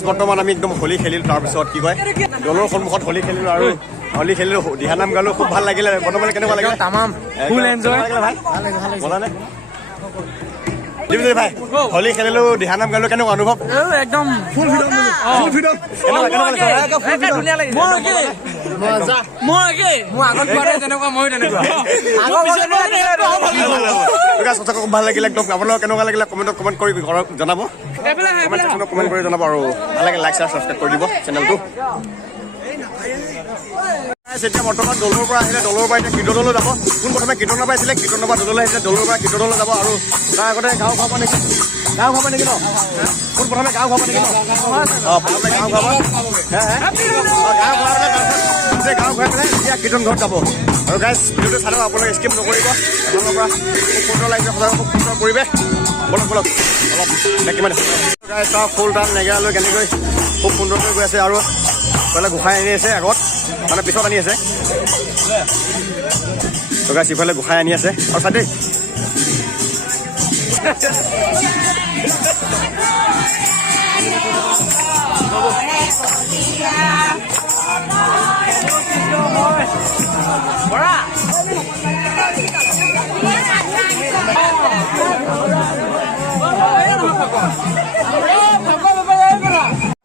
বৰ্তমান আমি একদম হোলী খেলিলোঁ তাৰপিছত কি কয় দলৰ সন্মুখত হোলী খেলিলোঁ আৰু হোলী খেলিলোঁ দিহানাম গালোঁ খুব ভাল লাগিলে বৰ্তমান কেনেকুৱা লাগিলে তামাম ফুল এনজয় ভাই বলানে ভাই হোলী খেলিলোঁ দিহানাম গালোঁ কেনেকুৱা অনুভৱ একদম ফুল ফ্ৰীডম ভাল লাগিলে একদম আপোনালোক কেনেকুৱা লাগিলে কমেণ্টত কমেণ্ট কৰি জনাব কমেণ্ট কৰি জনাব আৰু ভাল লাগে লাইক ছাবস্ক্ৰাইব কৰি দিব চেনেলটো এতিয়া বৰ্তমান দলৰ পৰা আহিলে দলৰ পৰা এতিয়া কীৰ্তনলৈ যাব কোন প্ৰথমে কীৰ্তনৰ পৰা আহিছিলে কীৰ্তনৰ পৰা দললৈ আহিছিলে দলৰ পৰা কীৰ্তনলৈ যাব আৰু তাৰ আগতে গাঁও খাব নেকি ন কোন প্ৰথমে গাঁও খাব নেকি ন প্ৰথমে গাঁও খাব গাঁও খুৱাই পেলাই এতিয়া কীৰ্তন ঘৰত যাব আৰু গাইজ ভিডিঅ'টো চালেও আপোনালোকে স্কিপ নকৰিব এফালৰ পৰা খুব সুন্দৰ লাগিছে সদায় খুব সুন্দৰ পৰিৱেশ বলক অলপ কিমান গাইজ তাৰ ফুল তাল নেগেৰালৈ কেনেকৈ খুব সুন্দৰকৈ গৈ আছে আৰু ইফালে গোসাঁই আনি আছে আগত মানে পিছত আনি আছে গাইজ ইফালে গোসাঁই আনি আছে আৰু চাই দেই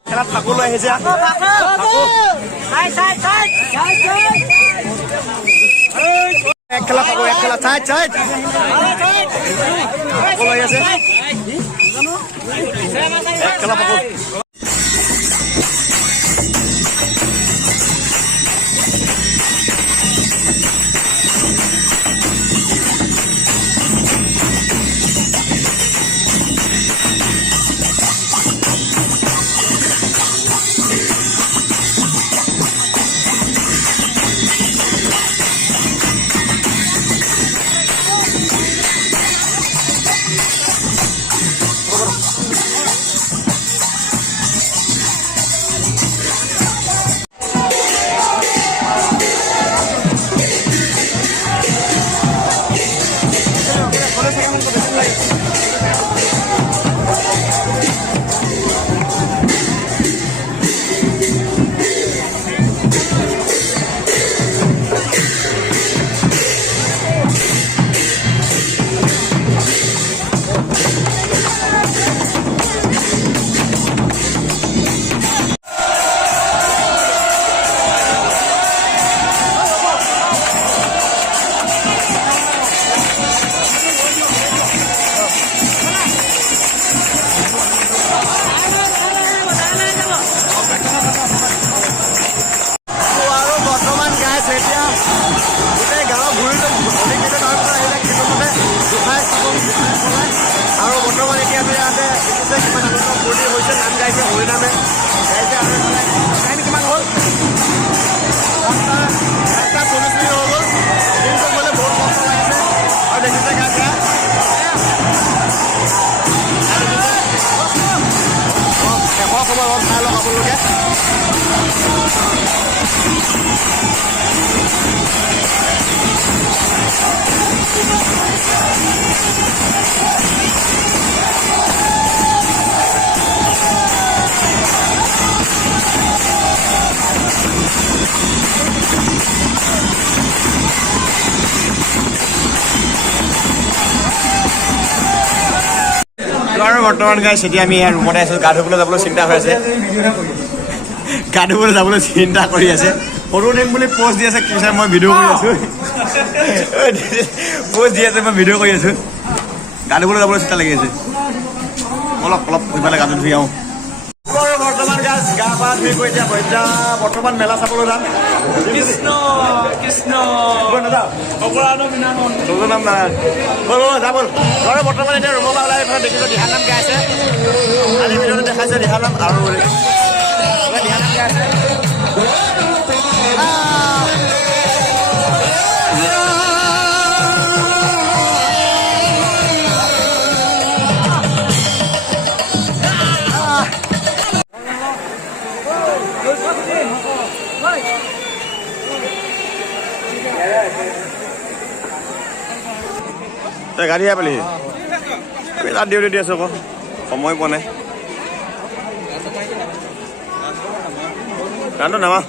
খেলাত ফাকু লৈ আহিছে এক খেলা ফাকু এক খেলা চাইড চাইড ফাকু লৈ আছে এক খেলা ফাকু আৰু বৰ্তমান এতিয়া ইয়াতে কিমান আনন্দ ফূৰ্তি হৈছে নাম গাইছে হৰি নামে গাইছে আৰু টাইম কিমান হ'ল 8:40 মিনিট হৈ গ'ল দিনটো গ'লে বহুত কষ্ট লাগিছে আৰু দেখিছে গাইছে শেষৰ সময় হ'ল চাই লওক আপোনালোকে আৰু বৰ্তমান গাইছ এতিয়া আমি ৰুমতে আছোঁ গা ধুবলৈ যাবলৈ চিন্তা হৈ আছে গা ধুবলৈ যাবলৈ চিন্তা কৰি আছে ফটো দিম বুলি প'ষ্ট দি আছে কি মই ভিডিঅ' কৰি আছোঁ প'ষ্ট দি আছে মই ভিডিঅ' কৰি আছোঁ গা ধুবলৈ যাবলৈ চিন্তা লাগি আছে অলপ সিফালে গাটো ধুই আহোঁ বৰ্তমান গাছ গা পা ধুই গৈ এতিয়া বৰ্তমান মেলা চাবলৈ যাম কৃষ্ণ কৃষ্ণ নাম নাই যাব বৰ্তমান এতিয়া ৰুমৰ পৰা ওলাই এইফালে দেখিছোঁ দিহানাম গাই আছে আজি ভিডিঅ'টো দেখাইছে দিহানাম আৰু দিহানাম গাই আছে গাড়ী আহি পালিহি তাত ডিউটি দি আছোঁ আকৌ সময় পোৱা নাই গানটো নামা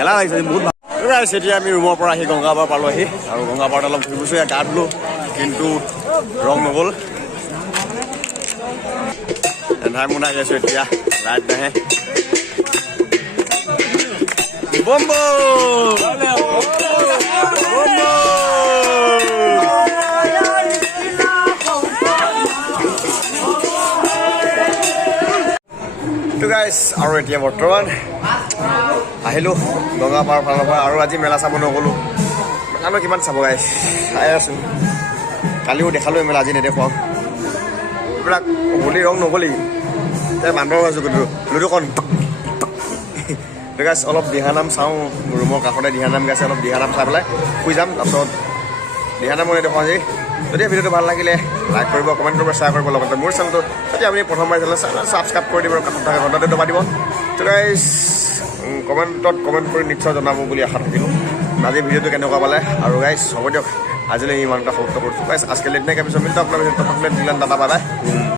এলাহ লাগিছে বহুত ভাল গাইছে। এতিয়া আমি ৰুমৰ পৰা আহি গংগাপাৰ পালোহি আৰু গংগাপাৰত অলপ ঘূৰি ফুৰিছোঁ, গা ধুলোঁ কিন্তু ৰং নগ'ল। এন্ধাই মুন্ধাই গৈছোঁ এতিয়া, লাইট নাহে। বম গাইছ আৰু এতিয়া বৰ্তমান আহিলোঁ গংগাপাৰ ফালৰ পৰা আৰু আজি মেলা চাব নগ'লোঁ। মেলানো কিমান চাব গাইছ, চাই আছোঁ। কালিও দেখালোঁ মেলা, আজি নেদেখুৱাওঁ। এইবিলাক হোলী ৰং নগ'লেই এই বান্দৰ আছোঁ কিন্তু লুডুখন গাইছ। অলপ দিহানাম চাওঁ, ৰুমৰ কাষতে দিহানাম গাইছে, অলপ দিহানাম চাই পেলাই শুই যাম। তাৰপিছত দিহানামো নেদেখুৱাওঁ আজি। যদি ভিডিঅ'টো ভাল লাগিলে লাইক কৰিব, কমেণ্ট কৰিব, শ্বেয়াৰ কৰিব, লগতে মোৰ চেনেলটো যদি আপুনি প্ৰথমবাৰ চেনেল ছাবস্ক্ৰাইব কৰি দিব, কাষত থকা ঘণ্টাটো দবাই দিব। তো গাইছ কমেণ্টত কমেণ্ট কৰি নিশ্চয় জনাব বুলি আশা থাকিলোঁ। আজি ভিডিঅ'টো কেনেকুৱা পালে। আৰু গাইছ হ'ব দিয়ক, আজিলৈ ইমানটা সমাপ্ত কৰিছোঁ গাইছ। আজকে লেট নাই কাপিছোঁ মিলতো আপোনাৰ দিলান দাদা পায়।